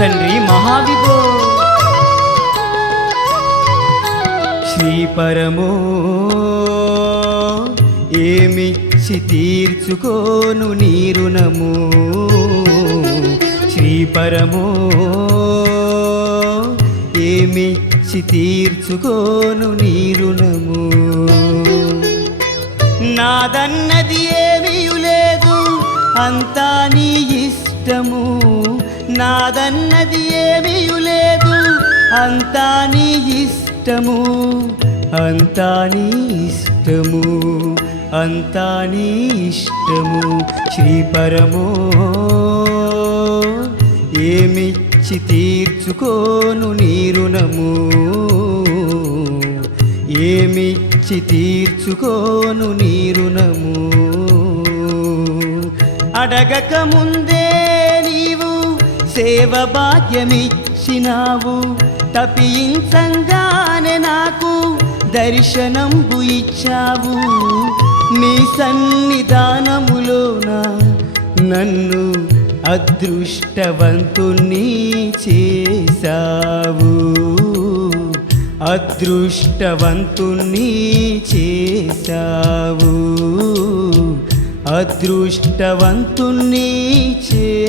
తండ్రి మహావిభో శ్రీ పరమో. ఏమిచ్చి తీర్చుకోను నీరునము శ్రీ పరమో. ఏమిచ్చి తీర్చుకోను నీరునము నాదన్నది ఏమీ లేదు అంతా నీ ఇష్టము. నాదన్నది ఏమీ లేదు అంతా నీ ఇష్టము అంతా నీ ఇష్టము అంతా నీ ఇష్టము. శ్రీ పరమో ఏమిచ్చి తీర్చుకోను నీరునము ఏమిచ్చి తీర్చుకోను నీరునము అడగక ముందే నీవు సేవ తెచ్చినావు తపించంగానే నాకు దర్శనంబు ఇచ్చావు. నీ సన్నిధానములోన నన్ను అదృష్టవంతుణ్ణి చేశావు. అదృష్టవంతుణ్ణి చేశావు. అదృష్టవంతుణ్ణి చే